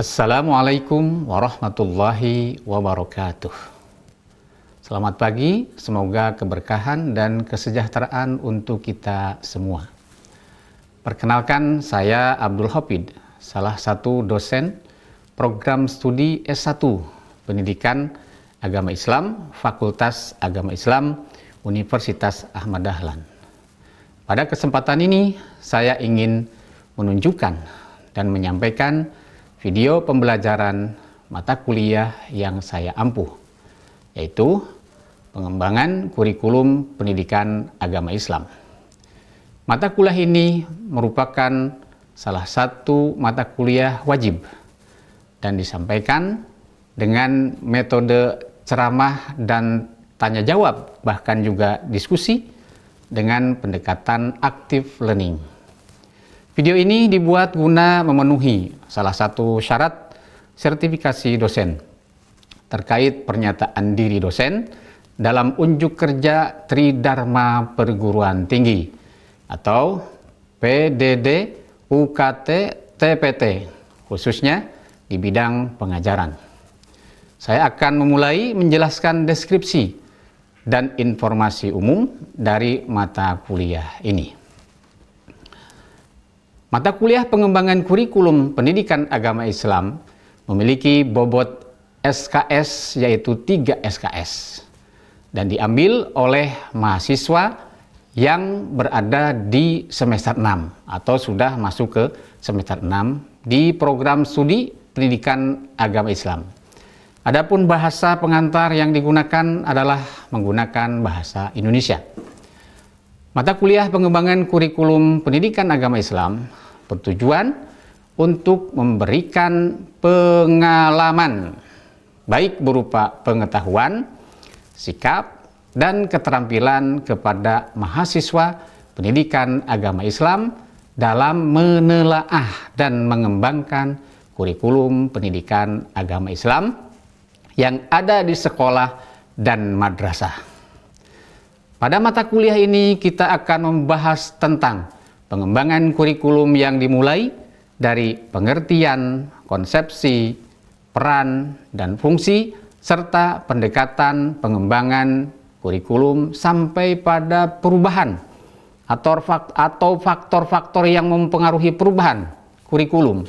Assalamualaikum warahmatullahi wabarakatuh. Selamat pagi, semoga keberkahan dan kesejahteraan untuk kita semua. Perkenalkan, saya Abdul Hafid, salah satu dosen program studi S1 Pendidikan Agama Islam, Fakultas Agama Islam, Universitas Ahmad Dahlan. Pada kesempatan ini, saya ingin menunjukkan dan menyampaikan video pembelajaran mata kuliah yang saya ampuh, yaitu pengembangan kurikulum pendidikan agama Islam. Mata kuliah ini merupakan salah satu mata kuliah wajib dan disampaikan dengan metode ceramah dan tanya jawab, bahkan juga diskusi dengan pendekatan active learning. Video ini dibuat guna memenuhi salah satu syarat sertifikasi dosen terkait pernyataan diri dosen dalam unjuk kerja Tridharma Perguruan Tinggi atau PDD UKT TPT, khususnya di bidang pengajaran. Saya akan memulai menjelaskan deskripsi dan informasi umum dari mata kuliah ini. Mata kuliah pengembangan kurikulum pendidikan agama Islam memiliki bobot SKS, yaitu 3 SKS, dan diambil oleh mahasiswa yang berada di semester 6 atau sudah masuk ke semester 6 di program studi pendidikan agama Islam. Adapun bahasa pengantar yang digunakan adalah menggunakan bahasa Indonesia. Mata kuliah pengembangan kurikulum pendidikan agama Islam bertujuan untuk memberikan pengalaman, baik berupa pengetahuan, sikap, dan keterampilan kepada mahasiswa pendidikan agama Islam dalam menelaah dan mengembangkan kurikulum pendidikan agama Islam yang ada di sekolah dan madrasah. Pada mata kuliah ini kita akan membahas tentang pengembangan kurikulum yang dimulai dari pengertian, konsepsi, peran, dan fungsi, serta pendekatan pengembangan kurikulum sampai pada perubahan atau faktor-faktor yang mempengaruhi perubahan kurikulum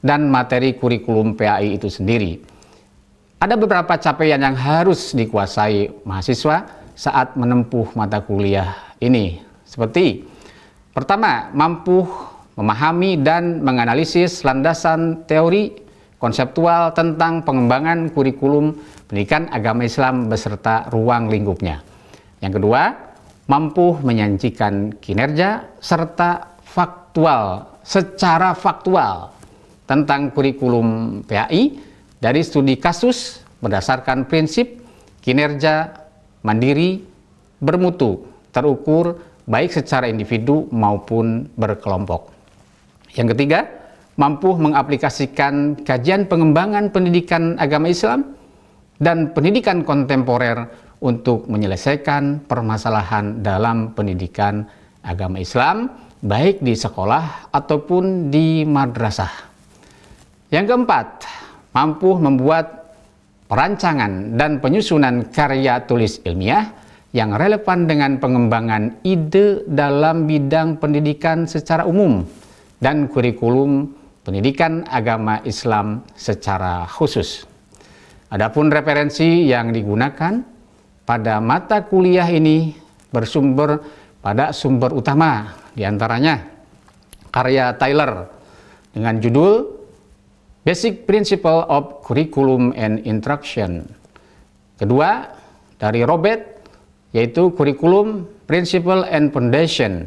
dan materi kurikulum PAI itu sendiri. Ada beberapa capaian yang harus dikuasai mahasiswa saat menempuh mata kuliah ini, seperti pertama, mampu memahami dan menganalisis landasan teori konseptual tentang pengembangan kurikulum pendidikan agama Islam beserta ruang lingkupnya. Yang kedua, mampu menyajikan kinerja serta secara faktual tentang kurikulum PAI dari studi kasus berdasarkan prinsip kinerja mandiri, bermutu, terukur, baik secara individu maupun berkelompok. Yang ketiga, mampu mengaplikasikan kajian pengembangan pendidikan agama Islam dan pendidikan kontemporer untuk menyelesaikan permasalahan dalam pendidikan agama Islam, baik di sekolah ataupun di madrasah. Yang keempat, mampu membuat perancangan dan penyusunan karya tulis ilmiah yang relevan dengan pengembangan ide dalam bidang pendidikan secara umum dan kurikulum pendidikan agama Islam secara khusus. Adapun referensi yang digunakan pada mata kuliah ini bersumber pada sumber utama, diantaranya karya Taylor dengan judul Basic Principle of Curriculum and Instruction. Kedua, dari Robert, yaitu Curriculum Principle and Foundation.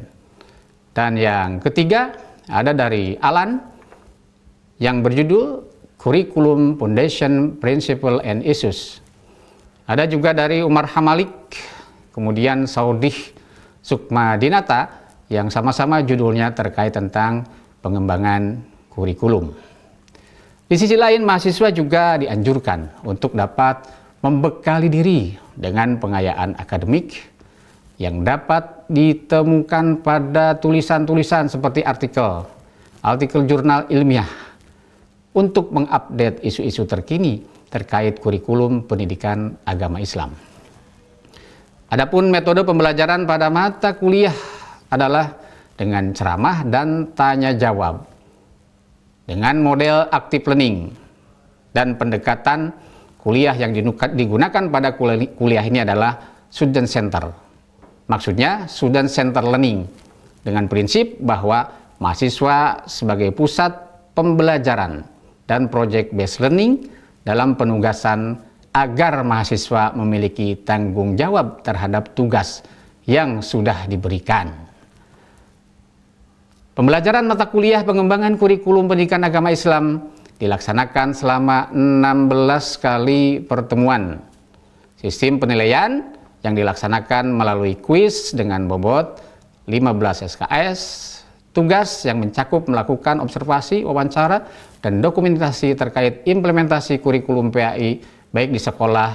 Dan yang ketiga, ada dari Alan yang berjudul Curriculum Foundation Principle and Issues. Ada juga dari Umar Hamalik, kemudian Saudih Sukmadinata yang sama-sama judulnya terkait tentang pengembangan kurikulum. Di sisi lain, mahasiswa juga dianjurkan untuk dapat membekali diri dengan pengayaan akademik yang dapat ditemukan pada tulisan-tulisan seperti artikel jurnal ilmiah, untuk mengupdate isu-isu terkini terkait kurikulum pendidikan agama Islam. Adapun metode pembelajaran pada mata kuliah adalah dengan ceramah dan tanya jawab, dengan model active learning, dan pendekatan kuliah yang digunakan pada kuliah ini adalah student center. Maksudnya student center learning, dengan prinsip bahwa mahasiswa sebagai pusat pembelajaran dan project based learning dalam penugasan agar mahasiswa memiliki tanggung jawab terhadap tugas yang sudah diberikan. Pembelajaran mata kuliah pengembangan kurikulum pendidikan agama Islam dilaksanakan selama 16 kali pertemuan. Sistem penilaian yang dilaksanakan melalui kuis dengan bobot 15 SKS, tugas yang mencakup melakukan observasi, wawancara, dan dokumentasi terkait implementasi kurikulum PAI baik di sekolah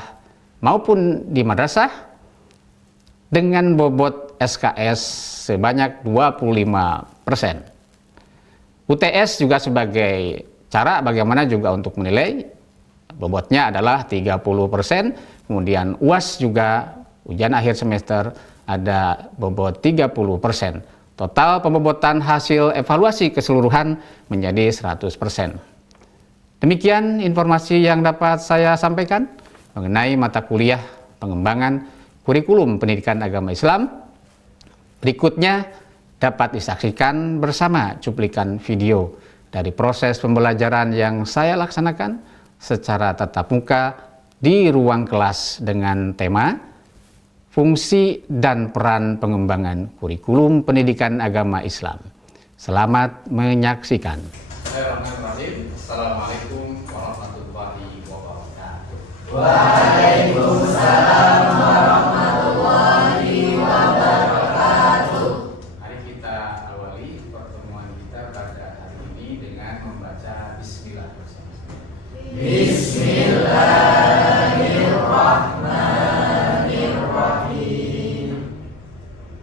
maupun di madrasah dengan bobot SKS sebanyak 25%. UTS juga sebagai cara bagaimana juga untuk menilai, bobotnya adalah 30%, kemudian UAS juga ujian akhir semester ada bobot 30%. Total pembobotan hasil evaluasi keseluruhan menjadi 100%. Demikian informasi yang dapat saya sampaikan mengenai mata kuliah pengembangan kurikulum pendidikan agama Islam. Berikutnya dapat disaksikan bersama cuplikan video dari proses pembelajaran yang saya laksanakan secara tatap muka di ruang kelas dengan tema Fungsi dan Peran Pengembangan Kurikulum Pendidikan Agama Islam. Selamat menyaksikan. Assalamualaikum warahmatullahi wabarakatuh. Waalaikumsalam warahmatullahi wabarakatuh. Mari kita awali pertemuan kita pada hari ini dengan membaca Bismillah bersama. Bismillahirrahmanirrahim.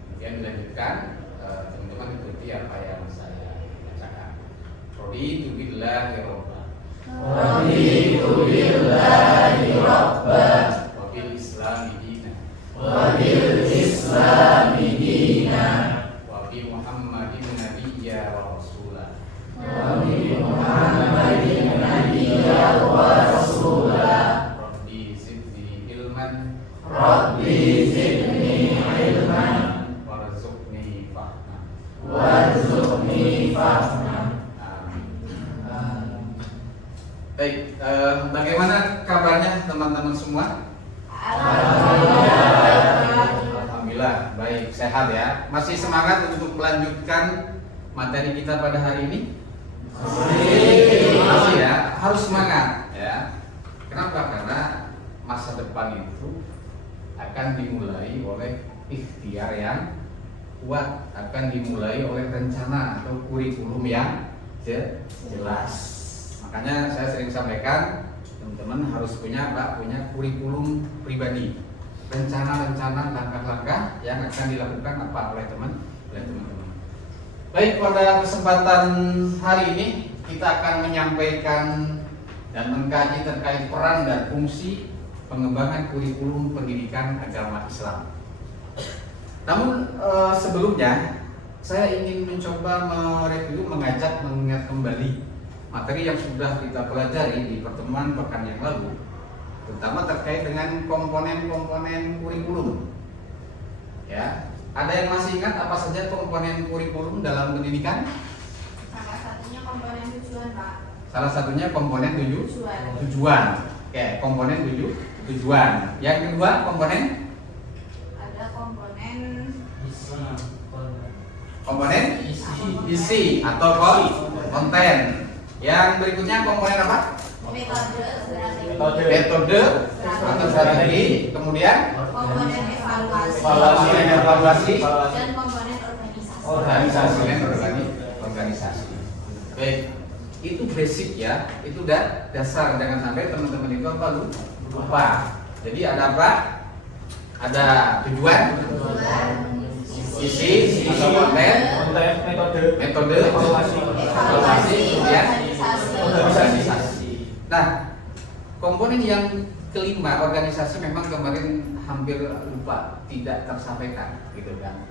Kemudian dilanjutkan, teman-teman ikuti apa yang saya bacakan. Raditu billahi robba. Raditu billahi robba. Wabil islami dina. Wabil islami dina. Wabi Muhammadin nabiyya wa rasulah. Wabi Muhammadin nabiyya wa rasulah. Rabbi zidni ilman. Rabbi zidni ilman. Warzuqni fahman. Warzuqni fahman. Amin. Baik, bagaimana kabarnya teman-teman semua? Alhamdulillah, baik, sehat ya. Masih semangat untuk melanjutkan materi kita pada hari ini? Masih ya, harus semangat ya. Kenapa? Karena masa depan itu akan dimulai oleh ikhtiar yang kuat, akan dimulai oleh rencana atau kurikulum yang jelas. Makanya saya sering sampaikan, teman-teman harus punya kurikulum pribadi, rencana-rencana, langkah-langkah yang akan dilakukan oleh teman-teman. Baik, pada kesempatan hari ini kita akan menyampaikan dan mengkaji terkait peran dan fungsi pengembangan kurikulum pendidikan agama Islam. Namun sebelumnya saya ingin mencoba mereview, mengingat kembali materi yang sudah kita pelajari di pertemuan pekan yang lalu, terutama terkait dengan komponen-komponen kurikulum. Ya, ada yang masih ingat apa saja komponen kurikulum dalam pendidikan? Salah satunya komponen tujuan, Pak. Salah satunya komponen tujuan. Oke, komponen tujuan. Yang kedua komponen Ada komponen isi atau konten. Yang berikutnya komponen apa? Metode atau strategi. Kemudian komponen evaluasi dan komponen organisasi. Baik, itu basic ya, itu udah dasar. Jangan sampai teman-teman itu lupa. Jadi ada apa? Ada tujuan, isi atau konten, metode, evaluasi, kemudian organisasi. Nah, komponen yang kelima, organisasi, memang kemarin hampir lupa, tidak tersampaikan, gitu kan.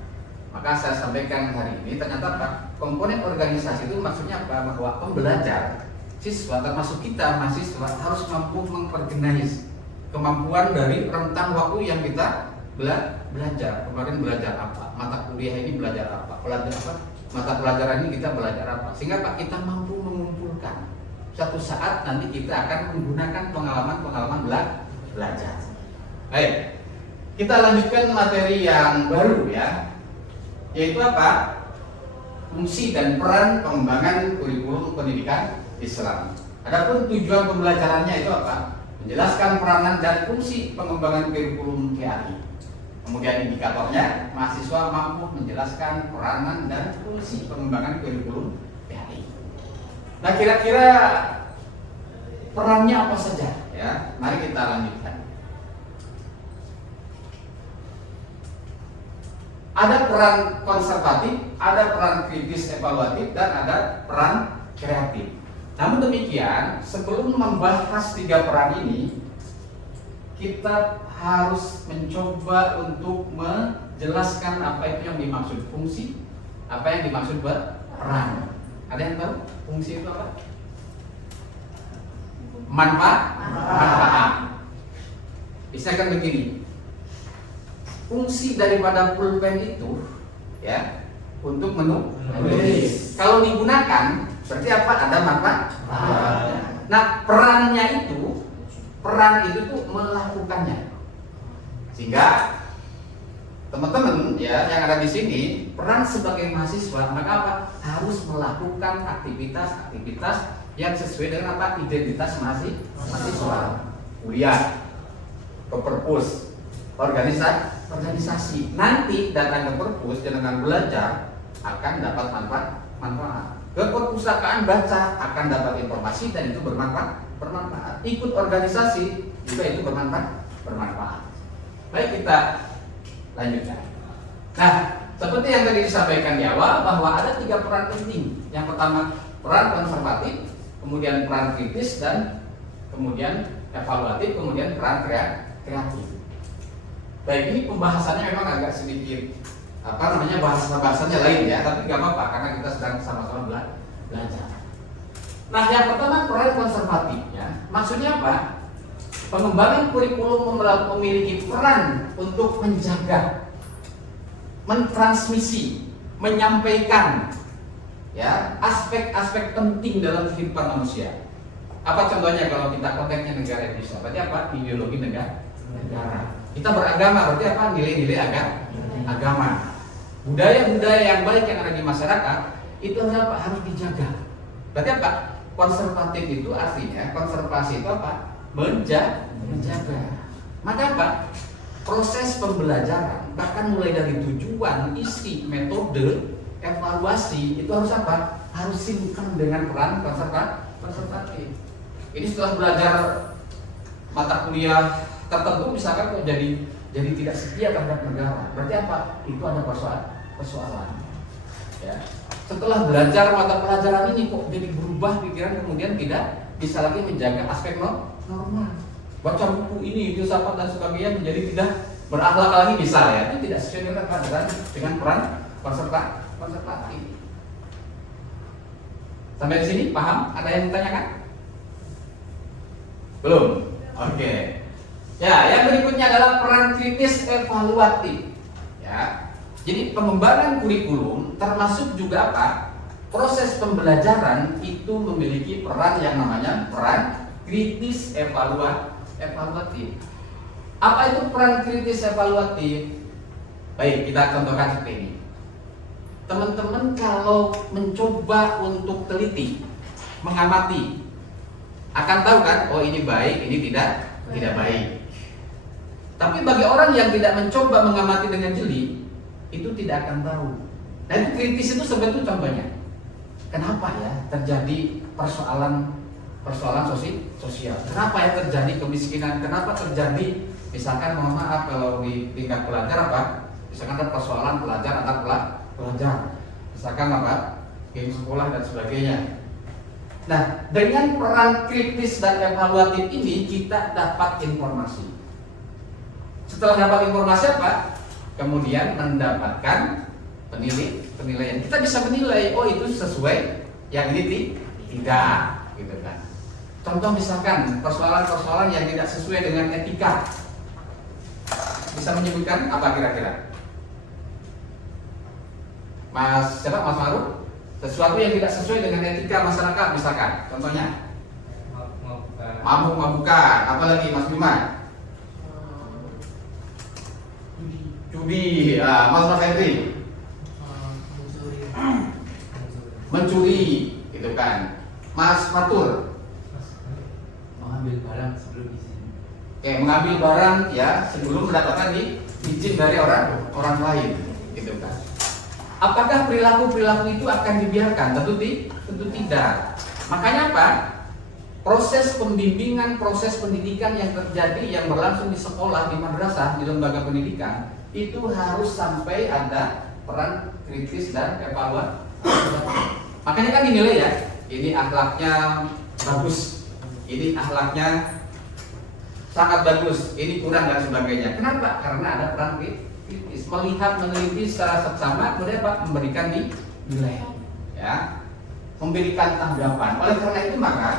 Maka saya sampaikan hari ini, ternyata apa? Komponen organisasi itu maksudnya apa? Bahwa pembelajar, siswa, termasuk kita mahasiswa, harus mampu mengorganize kemampuan dari rentang waktu yang kita belajar. Kemarin belajar apa? Mata kuliah ini belajar apa? Belajar apa? Mata pelajaran ini kita belajar apa? Sehingga Pak, kita mampu mengumpulkan. Suatu saat nanti kita akan menggunakan pengalaman-pengalaman belajar. Baik, kita lanjutkan materi yang baru ya, yaitu apa? Fungsi dan peran pengembangan kurikulum pendidikan Islam. Adapun tujuan pembelajarannya itu apa? Menjelaskan peranan dan fungsi pengembangan kurikulum KAI. Kemudian indikatornya, mahasiswa mampu menjelaskan peranan dan fungsi pengembangan kurikulum KAI. Nah, kira-kira perannya apa saja ya? Mari kita lanjutkan. Ada peran konservatif, ada peran kritis evaluatif, dan ada peran kreatif. Namun demikian, sebelum membahas tiga peran ini, kita harus mencoba untuk menjelaskan apa itu yang dimaksud fungsi, apa yang dimaksud peran. Ada yang tahu fungsi itu apa? Manfaat. Bisa kan begini. Fungsi daripada pulpen itu ya untuk menulis. Kalau digunakan berarti apa? Ada manfaat. Nah, perannya itu, peran itu tuh melakukannya. Sehingga teman-teman ya yang ada di sini, peran sebagai mahasiswa maka apa? Harus melakukan aktivitas-aktivitas yang sesuai dengan apa? Identitas mahasiswa. Kuliah, ke perpus, organisasi. Nanti datang ke perpus dengan belajar akan dapat manfaat. Ke perpustakaan baca akan dapat informasi dan itu bermanfaat. Ikut organisasi juga itu bermanfaat. Baik, kita lanjutkan. Nah, seperti yang tadi disampaikan di awal bahwa ada tiga peran penting. Yang pertama peran konservatif, kemudian peran kritis, dan kemudian evaluatif, kemudian peran kreatif. Baik, ini pembahasannya memang agak sedikit bahasanya lain ya, tapi nggak apa-apa karena kita sedang sama-sama belajar. Nah, yang pertama peran konservatif ya, maksudnya apa? Pengembangan kurikulum memiliki peran untuk menjaga, mentransmisi, menyampaikan ya aspek-aspek penting dalam kehidupan manusia. Apa contohnya kalau kita konteksnya negara Indonesia? Berarti apa? Ideologi negara. Kita beragama, berarti apa? Nilai-nilai agama. Budaya-budaya yang baik yang ada di masyarakat itu harus dijaga. Berarti apa? Konservatif itu artinya, konservasi itu apa? Menjaga. Maka apa? Proses pembelajaran, bahkan mulai dari tujuan, isi, metode, evaluasi itu harus apa? Harus sinkron dengan peran konservatif. Ini setelah belajar mata kuliah tertentu misalkan kok jadi tidak setia terhadap negara, berarti apa? Itu ada persoalan. Ya. Setelah belajar mata pelajaran ini kok jadi berubah pikiran, kemudian tidak bisa lagi menjaga aspek normal. Baca buku ini, filsafat dan sebagainya menjadi tidak berakhlak lagi bisa ya. Itu tidak sesuai dengan peran konservatif. Sampai di sini paham? Ada yang ditanyakan? Belum? Oke. Ya, yang berikutnya adalah peran kritis evaluatif. Ya. Jadi pengembangan kurikulum termasuk juga apa? Proses pembelajaran itu memiliki peran yang namanya peran kritis evaluatif. Apa itu peran kritis evaluatif? Baik, kita contohkan seperti ini. Teman-teman kalau mencoba untuk teliti, mengamati, akan tahu kan, oh ini baik, ini tidak baik. Tapi bagi orang yang tidak mencoba mengamati dengan jeli, itu tidak akan tahu. Dan kritis itu sebetulnya contohnya. Kenapa ya terjadi persoalan sosial? Kenapa ya terjadi kemiskinan? Kenapa terjadi misalkan mohon maaf kalau di tingkat pelajar apa? Misalkan ada persoalan pelajar antar pelajar. Misalkan apa? Game sekolah dan sebagainya. Nah, dengan peran kritis dan evaluatif ini kita dapat informasi. Setelah dapat informasi apa? Kemudian mendapatkan penilaian. Kita bisa menilai, oh itu sesuai, yang ini tidak, gitu kan. Contoh misalkan persoalan-persoalan yang tidak sesuai dengan etika. Bisa menyebutkan apa kira-kira? Mas Maruf? Sesuatu yang tidak sesuai dengan etika masyarakat misalkan, contohnya mabuk-mabukan, apalagi Mas Bima? Judi, Mas Henry? Mencuri, gitu kan? Mas Fatur? Mengambil barang sebelum izin. Mengambil barang ya sebelum mendapatkan izin dari orang lain, gitu kan? Apakah perilaku-perilaku itu akan dibiarkan? Tentu tidak. Makanya apa? Proses pembimbingan, proses pendidikan yang terjadi, yang berlangsung di sekolah, di madrasah, di lembaga pendidikan, itu harus sampai ada peran kritis dan evaluasi. Makanya kan dinilai ya, ini akhlaknya bagus, ini akhlaknya sangat bagus, ini kurang dan sebagainya. Kenapa? Karena ada peran kritis, melihat, meneliti secara seksama, kemudian memberikan nilai, ya, memberikan tanggapan. Oleh karena itu maka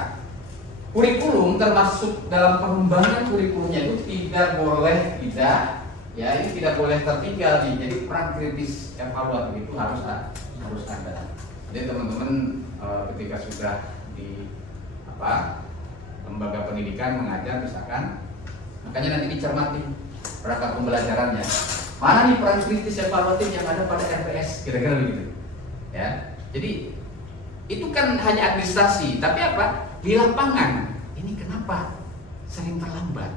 kurikulum termasuk dalam pengembangan kurikulumnya itu tidak boleh ya ini tidak boleh tertinggal nih. Jadi peran kritis evaluatif itu harus ada. Jadi teman-teman ketika sudah di lembaga pendidikan mengajar misalkan, makanya nanti dicermati perangkat pembelajarannya. Mana nih peran kritis evaluatif yang ada pada RPS, kira-kira begitu. Ya. Jadi itu kan hanya administrasi, tapi apa? Di lapangan ini kenapa sering terlambat?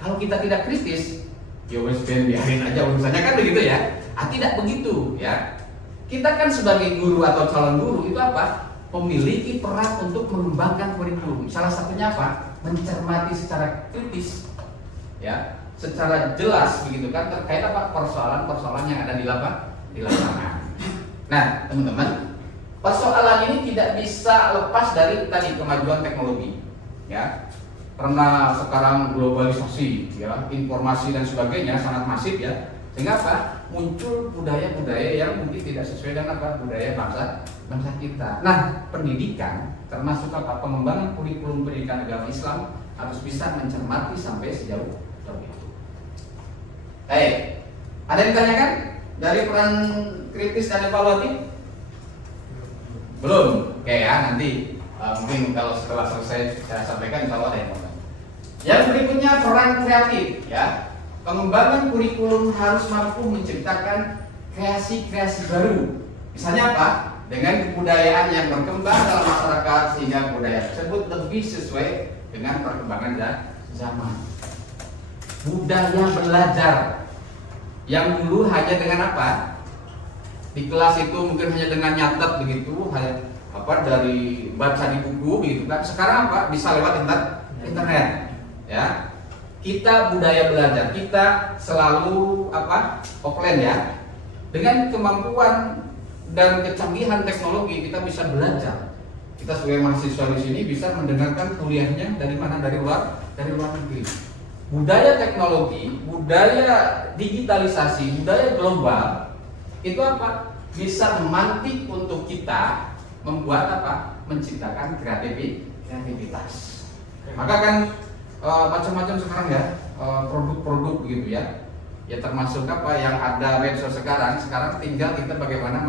Kalau kita tidak kritis, ya wes biarin aja urusannya, kan begitu ya? Tidak begitu ya. Kita kan sebagai guru atau calon guru itu apa? Memiliki peran untuk mengembangkan kurikulum. Salah satunya apa? Mencermati secara kritis, ya, secara jelas begitu kan, terkait apa persoalan-persoalan yang ada di lapangan. Nah, teman-teman, persoalan ini tidak bisa lepas dari tadi kemajuan teknologi, ya. Karena sekarang globalisasi, ya, informasi dan sebagainya sangat masif ya. Sehingga apa? Muncul budaya-budaya yang mungkin tidak sesuai dengan budaya bangsa kita. Nah, pendidikan termasuk pengembangan kurikulum pendidikan agama Islam harus bisa mencermati sampai sejauh itu. Baik, ada yang ditanyakan dari peran kritis dan evaluatif? Belum? Oke ya, nanti mungkin kalau setelah selesai saya sampaikan insya Allah ada yang mau. Yang berikutnya peran kreatif, ya. Pengembangan kurikulum harus mampu menciptakan kreasi-kreasi baru. Misalnya apa? Dengan kebudayaan yang berkembang dalam masyarakat sehingga budaya tersebut lebih sesuai dengan perkembangan zaman. Budaya belajar yang dulu hanya dengan apa? Di kelas itu mungkin hanya dengan nyatet begitu, dari baca di buku begitu kan. Sekarang apa? Bisa lewat internet. Ya. Kita budaya belajar kita selalu offline ya. Dengan kemampuan dan kecanggihan teknologi kita bisa belajar. Kita sebagai mahasiswa di sini bisa mendengarkan kuliahnya dari mana? Dari luar negeri. Budaya teknologi, budaya digitalisasi, budaya global itu apa? Bisa memantik untuk kita membuat menciptakan kreativitas. Maka kan macam-macam sekarang ya, produk-produk begitu ya. Ya termasuk yang ada medsos sekarang tinggal kita bagaimana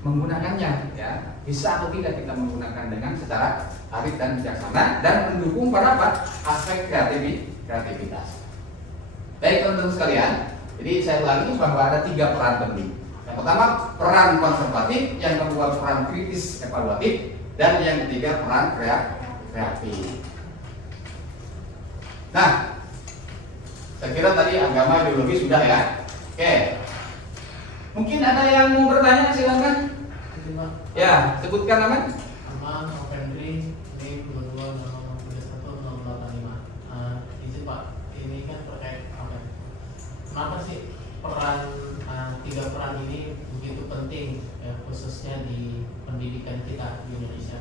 menggunakannya ya. Bisa atau tidak kita menggunakan dengan secara arif dan bijaksana dan mendukung pada aspek kreativitas. Baik teman-teman sekalian, jadi saya ulangi bahwa ada 3 peran penting. Yang pertama peran konservatif, yang kedua peran kritis evaluatif, dan yang ketiga peran kreatif. Nah, saya kira tadi agama ideologi sudah ya. Oke. Mungkin ada yang mau bertanya, silakan. Ya, sebutkan nama. Nama Henry, NIM 22-01-085. Izin Pak, ini kan terkait kenapa sih peran 3 peran ini begitu penting ya, khususnya di pendidikan kita di Indonesia?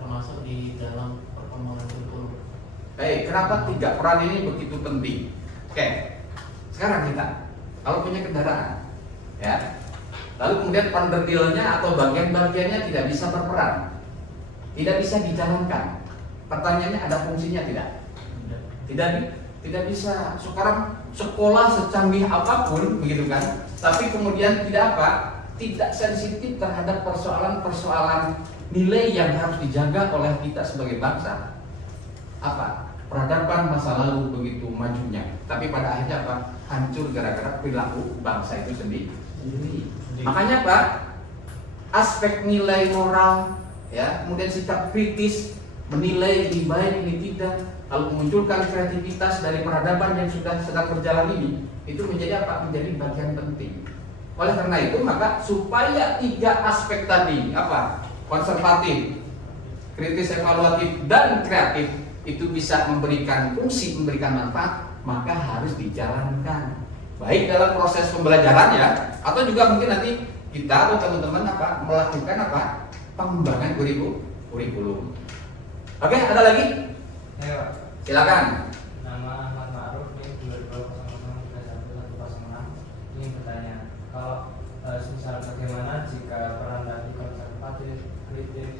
termasuk di dalam perkembangan kurikulum. Baik, kenapa 3 peran ini begitu penting? Oke, sekarang kita kalau punya kendaraan, ya, lalu kemudian onderdilnya atau bagian-bagiannya tidak bisa berperan, tidak bisa dijalankan. Pertanyaannya, ada fungsinya tidak? Tidak bisa. Sekarang sekolah secanggih apapun, begitu kan? Tapi kemudian tidak sensitif terhadap persoalan-persoalan nilai yang harus dijaga oleh kita sebagai bangsa. Peradaban masa lalu begitu majunya, tapi pada akhirnya hancur gara-gara perilaku bangsa itu sendiri. Makanya aspek nilai moral, ya, kemudian sikap kritis, menilai ini baik ini tidak, lalu memunculkan kreativitas dari peradaban yang sudah sedang berjalan ini, itu menjadi menjadi bagian penting. Oleh karena itu, maka supaya 3 aspek tadi, konservatif, kritis, evaluatif, dan kreatif, itu bisa memberikan fungsi, memberikan manfaat, maka harus dijalankan. Baik dalam proses pembelajaran, ya, atau juga mungkin nanti kita atau teman-teman melakukan pengembangan kurikulum. Oke, ada lagi? Ya, Silakan. nama Ahmad Ma'ruf ini 22003106 ingin bertanya, kalau misal bagaimana jika peran tadi konservatif, kritis,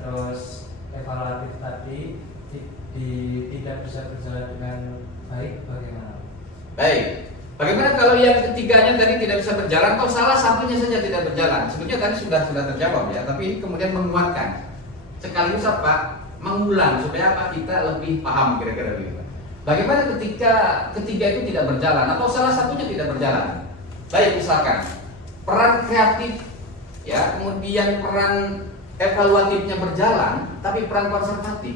terus evaluatif tadi tidak bisa berjalan dengan baik, bagaimana? Baik. Bagaimana kalau yang ketiganya tadi tidak bisa berjalan, atau salah satunya saja tidak berjalan? Sebenarnya tadi sudah terjawab, ya, tapi kemudian menguatkan. Sekaligus mengulang supaya kita lebih paham kira-kira begitu. Bagaimana ketika ketiga itu tidak berjalan atau salah satunya tidak berjalan? Baik, misalkan peran kreatif, ya, kemudian peran evaluatifnya berjalan, tapi peran konservatif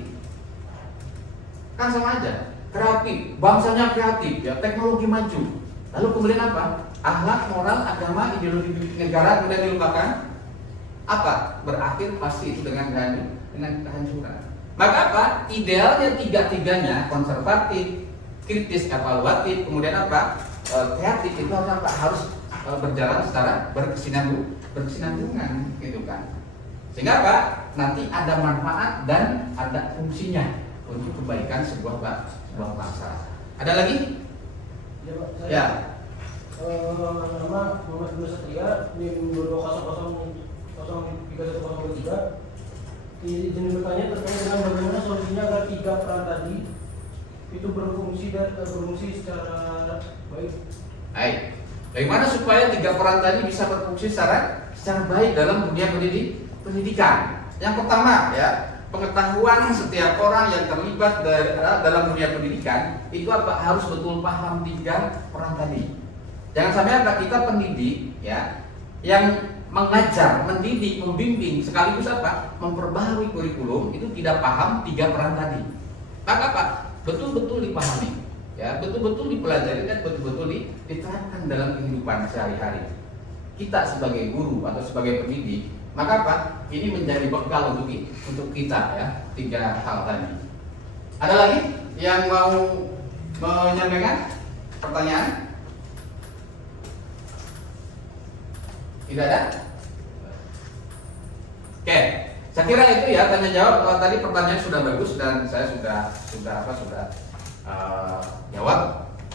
kan sama aja. Kreatif, bangsanya kreatif, ya, teknologi maju. Lalu kemudian akhlak, moral, agama, ideologi negara kemudian dilupakan. Berakhir pasti itu dengan kehancuran. Maka idealnya 3-tiganya, konservatif, kritis, evaluatif, kemudian kreatif, itu harus berjalan secara berkesinambungan, gitu kan. Sehingga nanti ada manfaat dan ada fungsinya untuk kebaikan sebuah bangsa. Ada lagi? Ya, Pak, saya Ya. Nama Muhammad Nur Satria, NIM 220003. Izin bertanya terkait dengan bagaimana solusinya agar 3 peran tadi itu berfungsi secara baik. Baik. Bagaimana supaya 3 peran tadi bisa berfungsi secara baik dalam dunia pendidikan? Yang pertama, ya, pengetahuan setiap orang yang terlibat dalam dunia pendidikan itu harus betul paham 3 peran tadi. Jangan sampai kita pendidik, ya, yang mengajar, mendidik, membimbing, sekaligus memperbaharui kurikulum itu tidak paham 3 peran tadi. Maka betul-betul dipahami, ya, betul-betul dipelajari dan betul-betul diterapkan dalam kehidupan sehari-hari. Kita sebagai guru atau sebagai pendidik, maka ini menjadi bekal untuk kita, ya, 3 hal tadi. Ada lagi yang mau menyampaikan pertanyaan? Tidak ada? Oke, saya kira itu, ya, tanya jawab. Tadi pertanyaan sudah bagus dan saya sudah jawab.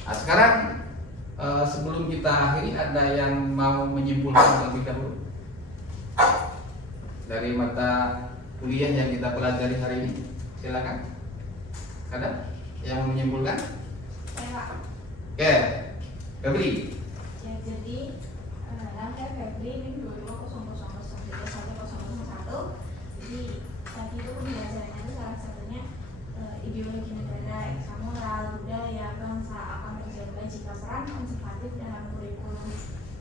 Nah, sekarang sebelum kita akhiri, ada yang mau menyimpulkan terlebih dahulu dari mata kuliah yang kita pelajari hari ini? Silakan. Ada yang mau menyimpulkan? Saya, Pak. Oke, Febri. Ya, jadi saya Febri ini 220001. Jadi tadi itu pembelajarannya itu salah satunya ideologi negara, etika moral, budaya, bangsa akan berjalan baik jika peran konservatif dalam kurikulum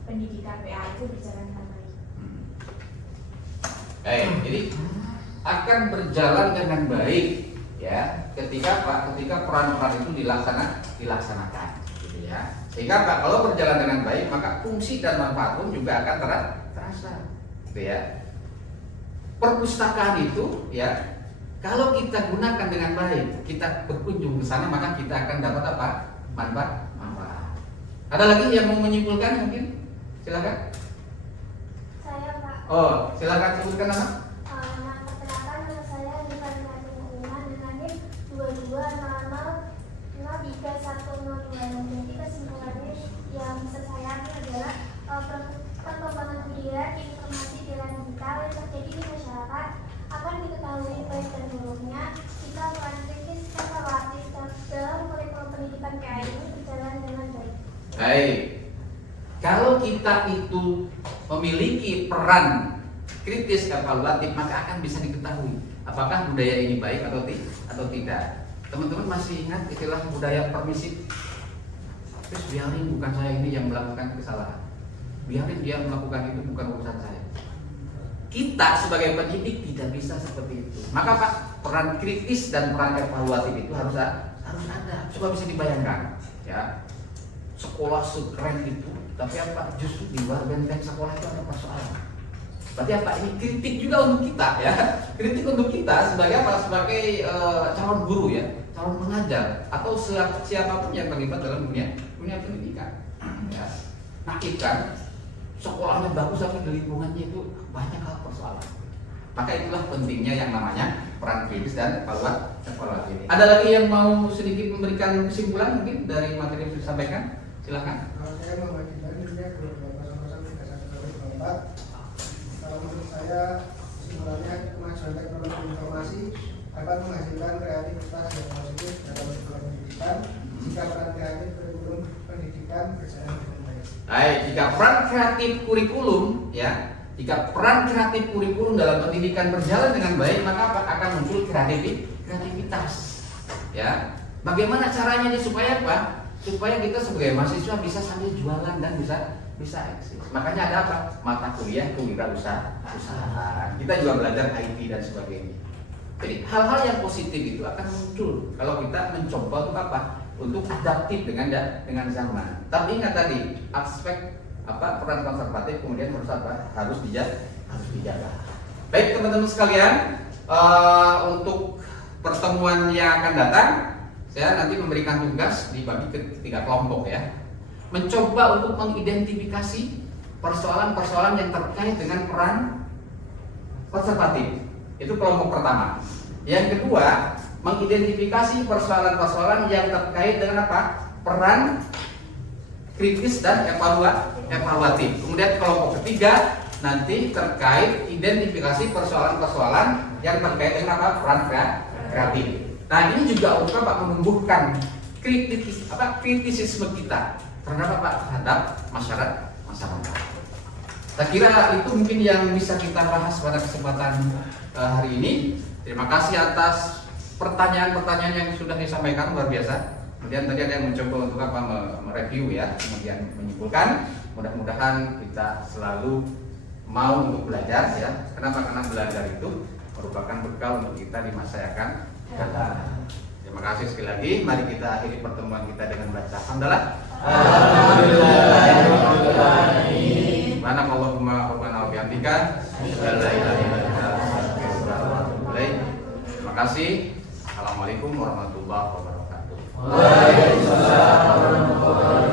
pendidikan PA itu berjalan dengan baik. Baik, jadi akan berjalan dengan baik, ya, ketika peran-peran itu dilaksanakan, gitu ya. Sehingga kalau berjalan dengan baik, maka fungsi dan manfaat pun juga akan terasa, gitu ya. Perpustakaan itu, ya, kalau kita gunakan dengan baik, kita berkunjung ke sana, maka kita akan dapat manfaat. Ada lagi yang mau menyimpulkan mungkin? Silakan. Saya, Pak. Oh, silakan sebutkan nama. Nama perkenalkan, nama saya diketahui baik dan buruknya jika peran kritis evaluatif dalam kurikulum pendidikan PAI ini berjalan dengan baik. Baik, kalau kita itu memiliki peran kritis evaluatif, maka akan bisa diketahui apakah budaya ini baik atau tidak. Teman-teman masih ingat istilah budaya permisif? Terus biarin, bukan saya ini yang melakukan kesalahan, biarin dia melakukan itu, bukan urusan saya. Kita sebagai pendidik tidak bisa seperti itu. Maka Pak, peran kritis dan peran evaluatif itu harus ada. Coba bisa dibayangkan, ya, sekolah sekeren itu, tapi apa, justru di luar benteng sekolah itu ada persoalan. Berarti apa? Ini kritik juga untuk kita, ya. Kritik untuk kita sebagai apa? Sebagai calon guru, ya, calon pengajar, atau siapapun yang terlibat dalam dunia pendidikan. Ya. Nah, kan sekolahnya bagus tapi di lingkungannya itu banyak hal persoalan. Maka itulah pentingnya yang namanya peran kritis dan evaluatif. Ada lagi yang mau sedikit memberikan kesimpulan mungkin dari materi yang disampaikan? Silahkan. Kalau saya membagikan dirinya ke beberapa 314 kalau menurut saya kesimpulannya kemajuan teknologi informasi dapat menghasilkan kreativitas yang positif dalam kurikulum pendidikan jika peran kreatif kurikulum pendidikan berjalan dengan baik. Baik, jika peran kreatif kurikulum, ya, jika peran kreatif kurikulum dalam pendidikan berjalan dengan baik, maka akan muncul kreativitas. Ya, bagaimana caranya ini supaya apa? Supaya kita sebagai mahasiswa bisa sambil jualan dan bisa eksis. Makanya ada apa? Mata kuliah kewirausahaan. Kita juga belajar IT dan sebagainya. Jadi hal-hal yang positif itu akan muncul kalau kita mencoba untuk apa? Untuk adaptif dengan zaman. Tapi ingat tadi aspek apa, peran konservatif kemudian harus apa? Harus dijaga. Baik teman-teman sekalian, untuk pertemuan yang akan datang, saya nanti memberikan tugas dibagi ke 3 kelompok, ya. Mencoba untuk mengidentifikasi persoalan-persoalan yang terkait dengan peran konservatif. Itu kelompok pertama. Yang kedua, mengidentifikasi persoalan-persoalan yang terkait dengan apa? Peran kritis dan evaluatif. Kemudian kelompok ketiga nanti terkait identifikasi persoalan-persoalan yang terkait dengan apa? Peran kreatif. Nah, ini juga untuk Pak menumbuhkan kritisisme kita terhadap apa? Terhadap masyarakat. Saya kira itu mungkin yang bisa kita bahas pada kesempatan hari ini. Terima kasih atas pertanyaan-pertanyaan yang sudah disampaikan, luar biasa. Kemudian tadi ada yang mencoba untuk apa? Mereview, ya, kemudian menyimpulkan. Mudah-mudahan kita selalu mau untuk belajar, ya. Kenapa? Karena belajar itu merupakan bekal untuk kita di masa yang akan datang. Terima kasih sekali lagi. Mari kita akhiri pertemuan kita dengan baca hamdalah. Alhamdulillahirobbilalamin. Subhanakallahumma rabbana wa bihamdika asyhadu an la ilaha illa anta astaghfiruka wa atubu ilaik. Terima kasih. Assalamualaikum warahmatullahi wabarakatuh. Waalaikumsalam warahmatullahi wabarakatuh.